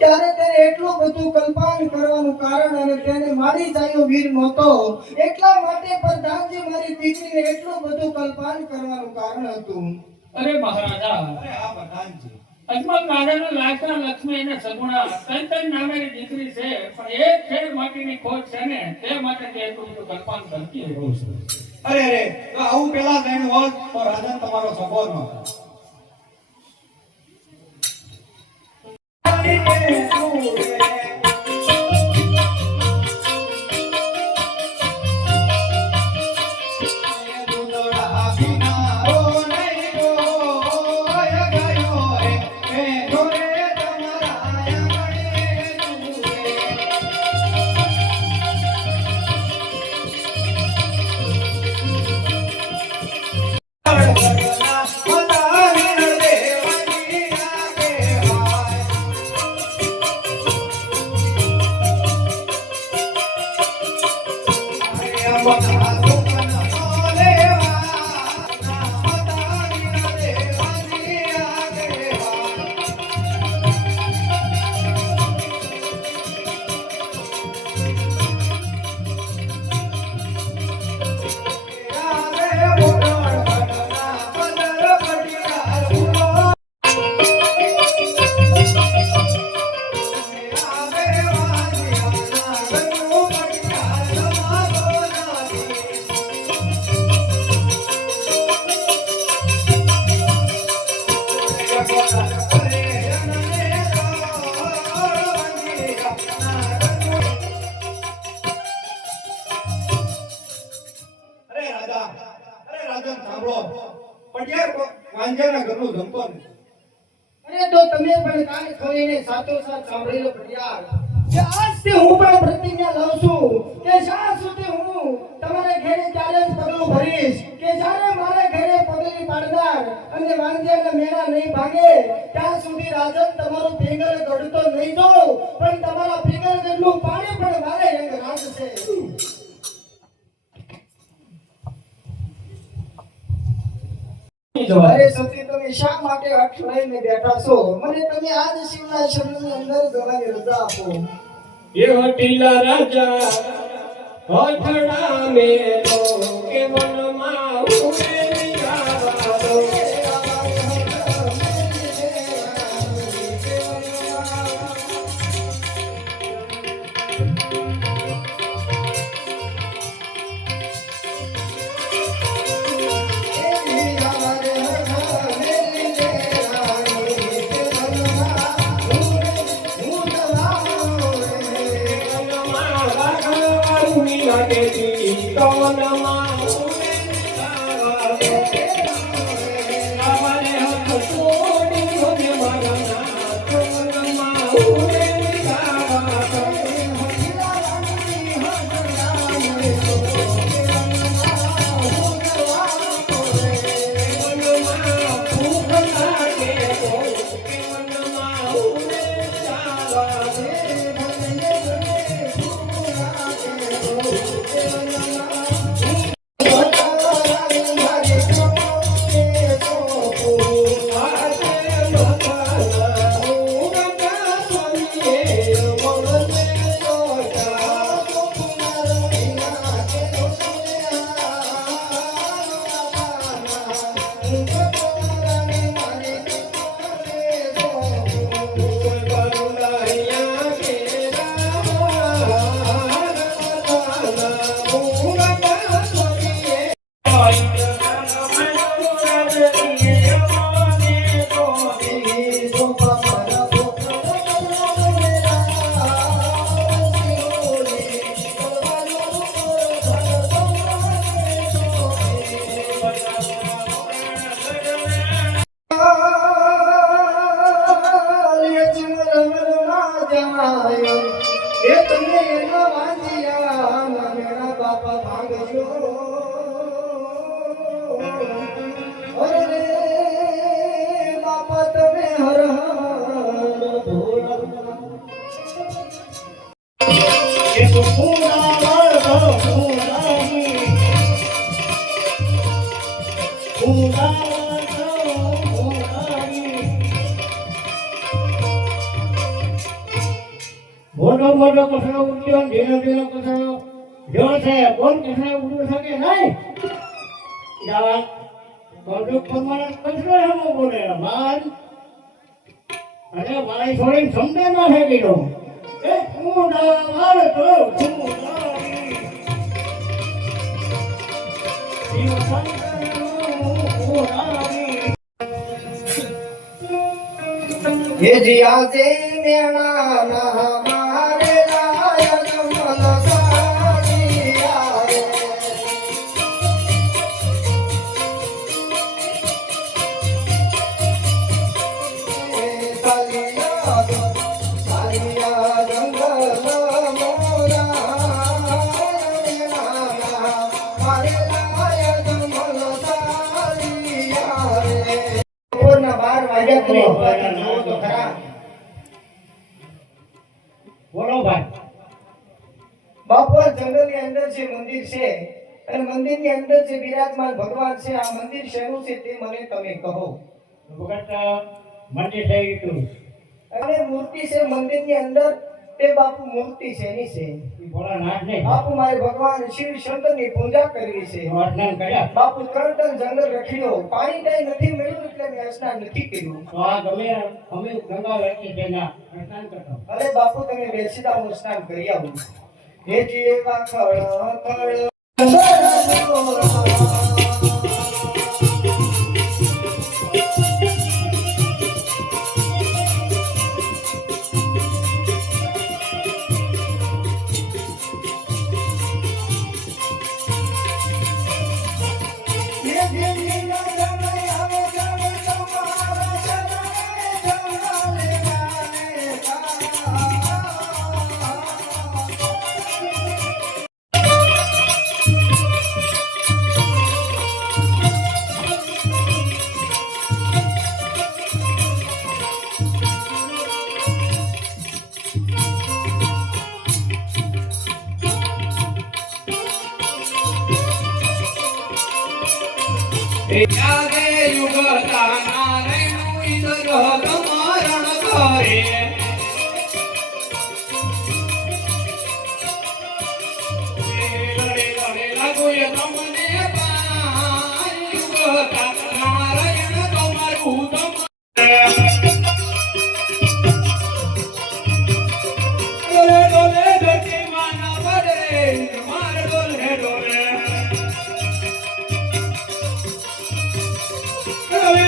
ત્યારે તેને એટલું બધું કલ્પાન કરવાનું કારણ અને તેને મારી જાયો વીર નહોતો એટલા માટે પ્રધાનજી મારી દીકરીને એટલું બધું કલ્પાન કરવાનું કારણ હતું. અરે મહારાજા, અરે આ પ્રધાનજી અજમલ રાજાના લાખના લક્ષ્મી અને સગુણા તન નામેની દીકરી છે, પણ એક ખેડ માટીની ખોટ છે ને તે માટે તે એટલું બધું કલ્પાન કરતી રહ્યું છે. અરે તો આવું પેલા જાણ્યું હોત તો રાજા તમારો સબોર ન હતો. અરે તો તમે પણ કાન ખોલીને સાચો સાચ સાંભળી લો પટિયાર કે આજથી હું પણ પ્રતિજ્ઞા લઉં છું કે જ્યાં સુધી હું તમારા ઘરે ત્યારે જ પગલું ભરીશ કે જ્યારે મારા ઘરે પગલી પાડનાર અને વાંજિયાના મેળા નહીં ભાગે ત્યાં સુધી રાજન તમારું ફિંગર ગળતો નહીં જોઉં પણ તમારા ફિંગર ગળનું પાણી પણ મારે રંગ રાખશે. અરે સતી તમે શા માટે હઠ લઈને બેઠા છો? મને તમે આજ શિવના શરણની અંદર જવાની રજા આપો. એ હટીલા રાજા હઠડા મેલો કે વનમાં ઉમેરી આવારો. આયો એ તમે એના વાંજિયા નામેના બાપા ભાંગજો અરે રે બાપા તમે હર હર ભોળા એ તો પૂરા વાળો પૂરાની પૂરા મોટો મોટો કચરો ઉડ્યો ઢીલો ઢીલો કચરો જો છે કોણ કચરો ઉડ્યો શકે નહીં જાવા કોડુક પ્રમાણે કચરો હમો બોલે માન અરે મારી છોડીને સમજે ના હે ગયો એ પૂડા માર તો પૂડાની જીવ સંતનો ये जिया से मेरा ना मारे लाया जमल सारिया रे सारिया जंगल मोरा मारे लाया जमल सारिया रे पूर्ण 12 વાગ્યા તો બોલો ભાઈ બાપુ જંગલની અંદર જે મંદિર છે અને મંદિરની અંદર જે બિરાજમાન ભગવાન છે આ મંદિર શેનું છે તે મને તમે કહો ભગત મંદિર થઈ ગયું અને મૂર્તિ છે મંદિરની અંદર તે બાપુ મૂર્તિ છે એની છે ભોળાનાથ ને બાપુ મારે ભગવાન શિવ શંકરની પૂજા કરવી છે સ્નાન કર્યા બાપુ 3 ટન જંગલ રખડ્યો પાણી કઈ નથી મળ્યું એટલે મેં સ્નાન નથી કર્યું તો આ ગમે અમે ગંગા વચ્ચે જઈને સ્નાન કરતા અરે બાપુ તમે બેસીતા હું સ્નાન કરી આવું હે જીવા ખળ ખળ યાગે યુગતા નારાયણ ઇન્દ્ર ગમરણ કરે રે રે લાગોય તમને પાય યુગતા નારાયણ તમારું દમ ડોલે ડોલે ધરતી માના બદરે માર ડોલે ડોલે Dole,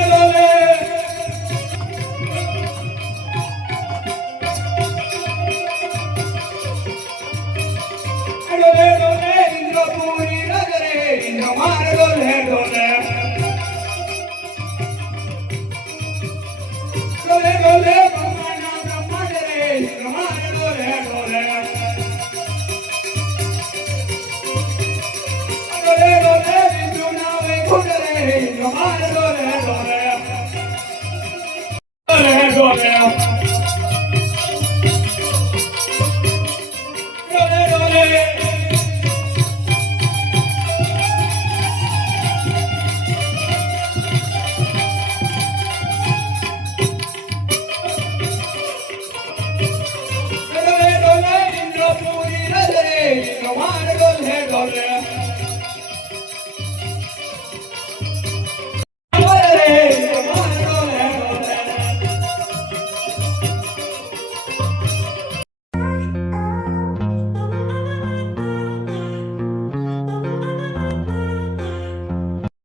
dole, dole.